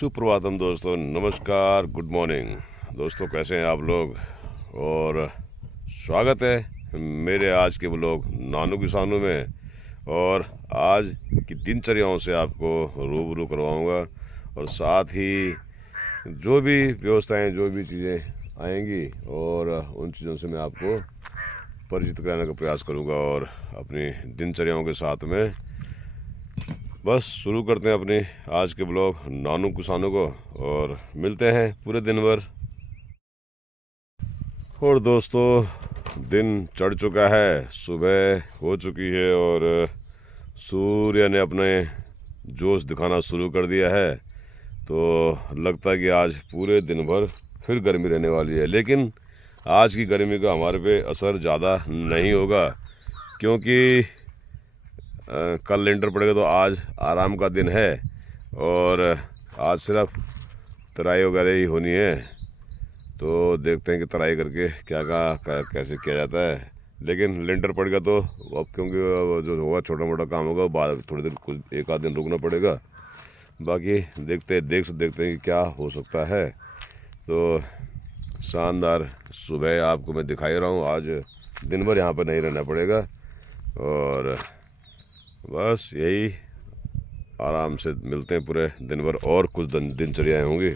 सुप्रभातम दोस्तों, नमस्कार, good morning दोस्तों। कैसे हैं आप लोग? और स्वागत है मेरे आज के ब्लॉग नानू किसानों में। और आज की दिनचर्याओं से आपको रूबरू करवाऊंगा और साथ ही जो भी व्यवस्थाएं, जो भी चीज़ें आएंगी और उन चीज़ों से मैं आपको परिचित कराने का प्रयास करूंगा। और अपनी दिनचर्याओं के साथ में बस शुरू करते हैं अपने आज के ब्लॉग नानू किसानों को और मिलते हैं पूरे दिन भर। और दोस्तों, दिन चढ़ चुका है, सुबह हो चुकी है और सूर्य ने अपने जोश दिखाना शुरू कर दिया है। तो लगता है कि आज पूरे दिन भर फिर गर्मी रहने वाली है, लेकिन आज की गर्मी का हमारे पे असर ज़्यादा नहीं होगा क्योंकि कल लेंटर पड़ेगा। तो आज आराम का दिन है और आज सिर्फ तराई वगैरह ही होनी है। तो देखते हैं कि तराई करके कैसे किया जाता है। लेकिन लेंटर पड़ेगा तो अब क्योंकि जो होगा छोटा मोटा काम होगा बाद थोड़े दिन, कुछ एक आध दिन रुकना पड़ेगा। बाकी देखते हैं कि क्या हो सकता है। तो शानदार सुबह आपको मैं दिखाई रहा हूँ। आज दिन भर यहाँ पर नहीं रहना पड़ेगा और बस यही आराम से मिलते हैं पूरे दिन भर। और कुछ दिनचर्याएँ होंगी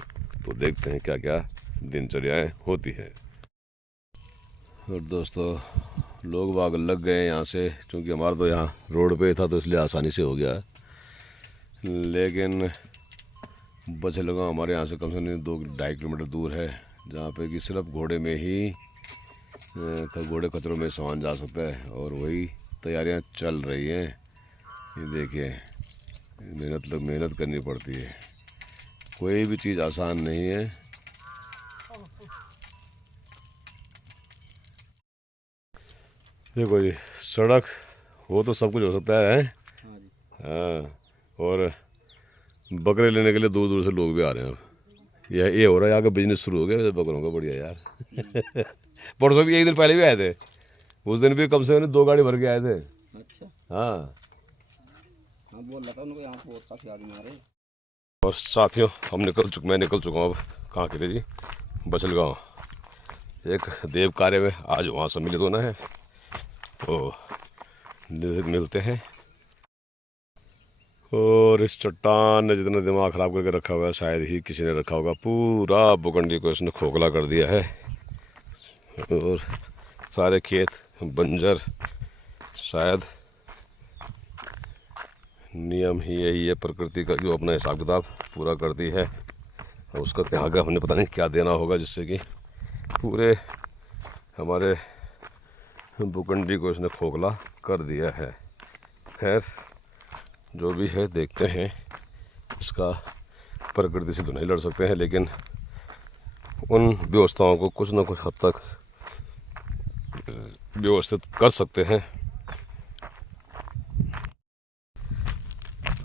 तो देखते हैं क्या क्या दिनचर्याएँ होती है। और दोस्तों, लोग बाग लग गए यहाँ से, क्योंकि हमारा तो यहाँ रोड पे था तो इसलिए आसानी से हो गया। लेकिन बचे लोग हमारे यहाँ से कम से कम 2-2.5 किलोमीटर दूर है, जहाँ पे कि सिर्फ घोड़े में ही घोड़े खतरों में सामान जा सकता है। और वही तैयारियाँ चल रही हैं। ये देखिए, मेहनत करनी पड़ती है, कोई भी चीज़ आसान नहीं है। देखो जी, सड़क हो तो सब कुछ हो सकता है। हाँ, और बकरे लेने के लिए दूर दूर से लोग भी आ रहे हैं। अब ये हो रहा है, यहाँ का बिजनेस शुरू हो गया बकरों का। बढ़िया यार। परसों भी एक दिन पहले भी आए थे, उस दिन भी कम से कम 2 गाड़ी भर के आए थे। अच्छा, हाँ, बोल रहा था उनको यहाँ बहुत काफी आदमी आ रहे। और साथियों, मैं निकल चुका हूँ अब। कहाँ के लिए जी? बचलगांव। एक देव कार्य में आज वहाँ सम्मिलित होना है, तो मिलते हैं। और इस चट्टान ने जितना दिमाग ख़राब करके रखा हुआ है, शायद ही किसी ने रखा होगा। पूरा भूखंडी को इसने खोखला कर दिया है और सारे खेत बंजर। शायद नियम ही यही है प्रकृति का, जो अपना हिसाब किताब पूरा करती है। और उसका आगे हमने पता नहीं क्या देना होगा, जिससे कि पूरे हमारे भूखंडी को इसने खोखला कर दिया है। खैर, जो भी है देखते हैं। इसका प्रकृति से तो नहीं लड़ सकते हैं, लेकिन उन व्यवस्थाओं को कुछ न कुछ हद तक व्यवस्थित कर सकते हैं।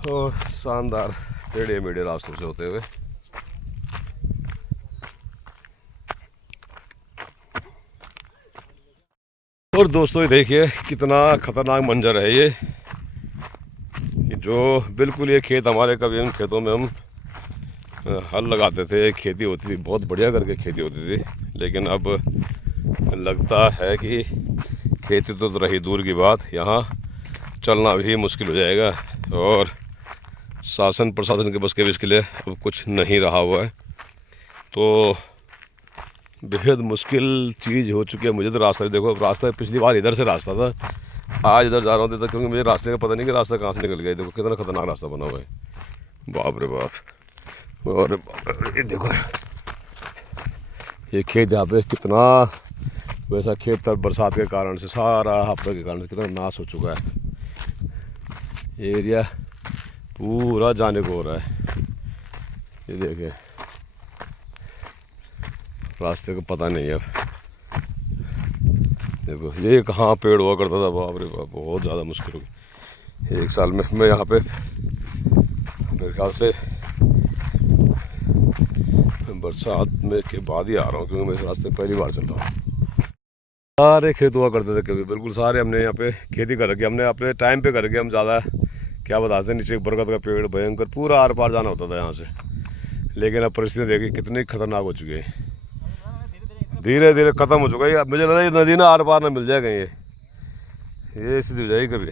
और शानदार टेढ़े मेढ़े रास्तों से होते हुए और दोस्तों, ये देखिए कितना खतरनाक मंजर है ये। जो बिल्कुल ये खेत हमारे, कभी इन खेतों में हम हल लगाते थे, खेती होती थी, बहुत बढ़िया करके खेती होती थी। लेकिन अब लगता है कि खेती तो रही दूर की बात, यहाँ चलना भी मुश्किल हो जाएगा। और शासन प्रशासन के बस के इसके लिए अब कुछ नहीं रहा हुआ है। तो बेहद मुश्किल चीज़ हो चुकी है। मुझे तो रास्ता देखो, रास्ता पिछली बार इधर से रास्ता था, आज इधर जा रहा हूँ क्योंकि मुझे रास्ते का पता नहीं कि रास्ता कहाँ से निकल गया। देखो कितना खतरनाक रास्ता बना हुआ है। बाप रे बाप। और ये देखो, ये खेत जहाँ पे कितना वैसा खेत था, बरसात के कारण से, सारा हफ्ते के कारण से कितना नाश हो चुका है। ये एरिया पूरा जाने को हो रहा है। ये देखिए, रास्ते का पता नहीं है अब। देखो ये कहाँ पेड़ हुआ करता था, बाप रे बाप, बहुत ज़्यादा मुश्किल हो गई। 1 साल में मैं यहाँ पे मेरे ख्याल से बरसात में के बाद ही आ रहा हूँ, क्योंकि मैं इस रास्ते पहली बार चल रहा हूँ। सारे खेत हुआ करते थे कभी, बिल्कुल सारे हमने यहाँ पे खेती कर रखी। हमने अपने टाइम पे करके, हम ज़्यादा क्या बताते हैं, नीचे बरगद का पेड़ भयंकर, पूरा आर पार जाना होता था यहाँ से। लेकिन अब परिस्थिति देखिए कितनी खतरनाक हो चुकी है, धीरे धीरे खत्म हो चुका है। मुझे लग रहा है ये नदी ना आर पार ना मिल जाएगा, ये स्थिति हो जाएगी कभी।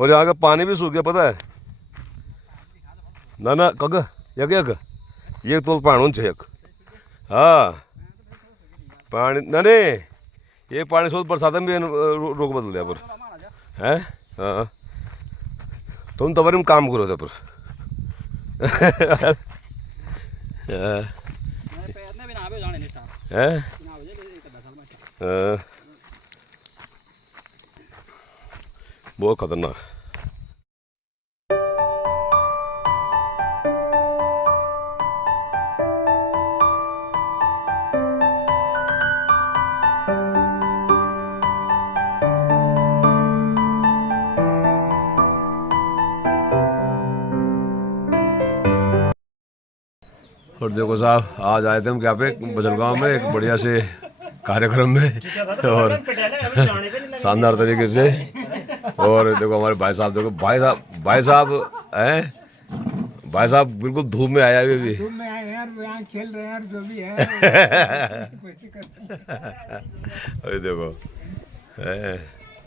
और यहाँ का पानी भी सूख गया, पता है ना ना कग यक यक ये तो पानी चाहिए। हाँ पानी ना नहीं, ये पानी सोच बरसात में भी रोक बदल दिया पर है। हाँ तुम तबारी में काम करो था पर बहुत खतरनाक। और देखो साहब, आज आए थे हम क्या पे बजलगांव में एक बढ़िया से कार्यक्रम में और शानदार तरीके से। और देखो हमारे भाई साहब, देखो भाई साहब हैं, भाई साहब बिल्कुल धूप में आया हुए भी, धूप में आए यार, यहाँ खेल रहे हैं यार, जो भी है अरे देखो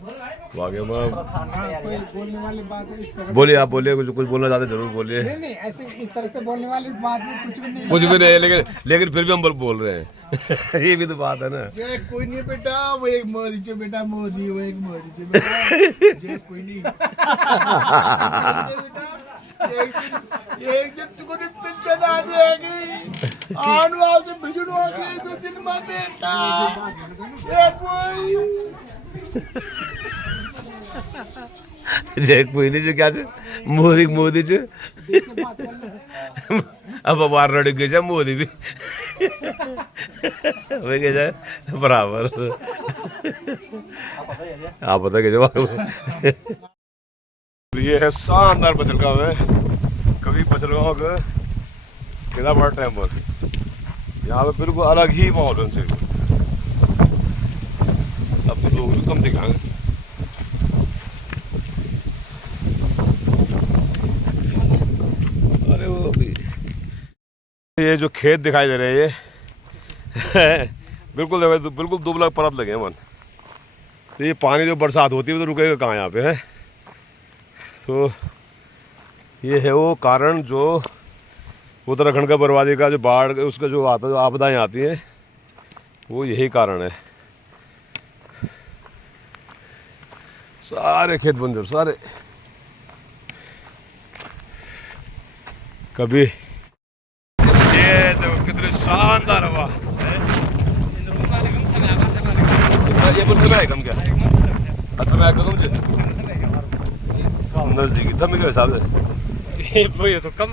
वाकई में। कोई बोलने वाली बात है इस तरह? बोलिए, आप बोलिए, कुछ बोलना चाहते जरूर बोलिए। नहीं, ऐसे इस तरह से बोलने वाली बात में कुछ भी नहीं कुछ भी नहीं है, लेकिन फिर भी हम बोल रहे हैं ये भी तो बात है ना। ये कोई नहीं बेटा, वो एक मोदी जो बेटा, मोदी वो एक मोदी जो बेटा, ये कोई नहीं। एक दिन तुमको पेंशन आ जाएगी, आने से भिजवा के 2 दिन में बेटा, ये कोई जय कोई नहीं जो क्या मोदी जो अब बार लड़ गए जा मोदी भी गए जाए बराबर। आप बता के जवाब। ये है शानदार बचलगांव है। कभी बचलगांव का कितना बड़ा टाइम पर यहाँ पे बिल्कुल अलग ही माहौल है उनसे। अब तो लोग भी कम दिखाएंगे। अरे वो भी ये जो खेत दिखाई दे रहे हैं ये बिल्कुल देखो, बिल्कुल दुबला परत लगे हैं मन। तो ये पानी जो बरसात होती है तो रुकेगा कहाँ यहाँ पे है। तो ये है वो कारण जो उत्तराखंड का बर्बादी का जो बाढ़ उसका जो आता जो आपदाएं आती हैं, वो यही कारण है। सारे खेत बंजर सारे। कभी ये देखो कितनी शानदार हवा है। ये मुझसे में कम क्या असल में कम जी नजदीकी थम के हिसाब से ये तो कम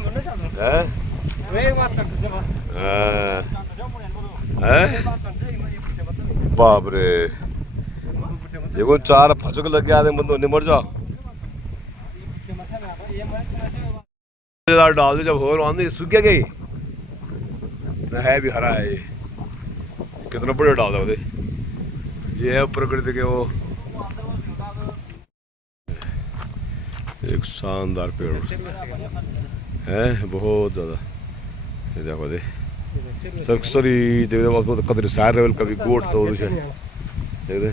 है। बाप रे, देखो 4 फचक लग गया बंदो निमर जाओ डाल दे। जब हो रहा सूख गया गई ना है भी हरा है। ये कितना बड़े डाल दे। ये है प्रकृति के वो एक शानदार पेड़ है, बहुत ज्यादा। ये देखो दे सरी देखो कदर सार लेवल कभी गोट तो देख दे।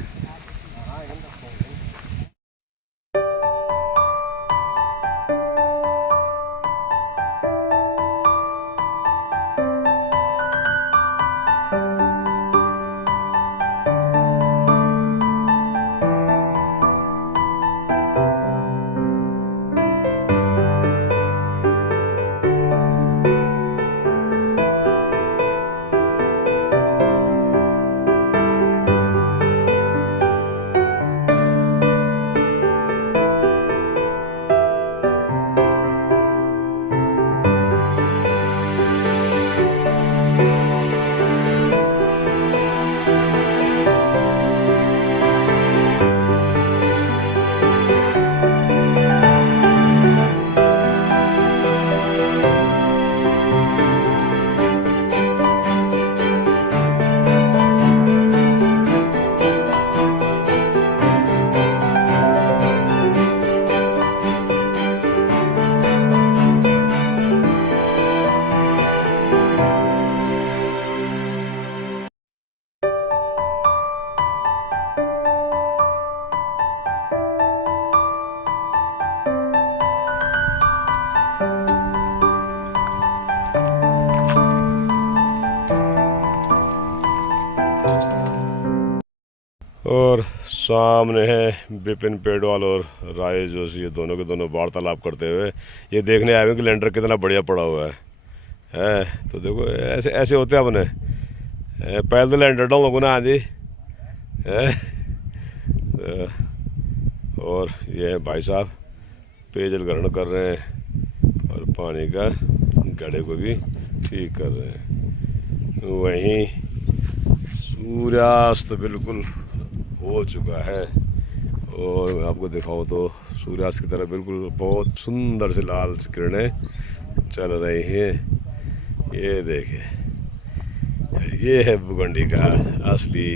और सामने है बिपिन पेडवाल और राय जोशी, ये दोनों के दोनों वार्तालाप करते हुए ये देखने आए हुए कि लैंडर कितना बढ़िया पड़ा हुआ है। तो देखो ऐसे ऐसे होते हैं अपने पहले तो लैंडर डाउन लोगों ने आंधी है। और ये है भाई साहब पेयजल ग्रहण कर रहे हैं और पानी का गड्ढे को भी ठीक कर रहे हैं। वहीं सूर्यास्त बिल्कुल हो चुका है और मैं आपको दिखाऊं तो सूर्यास्त की तरफ बिल्कुल बहुत सुंदर से लाल किरणें चल रही हैं। ये देखिए, ये है भूखंडी का असली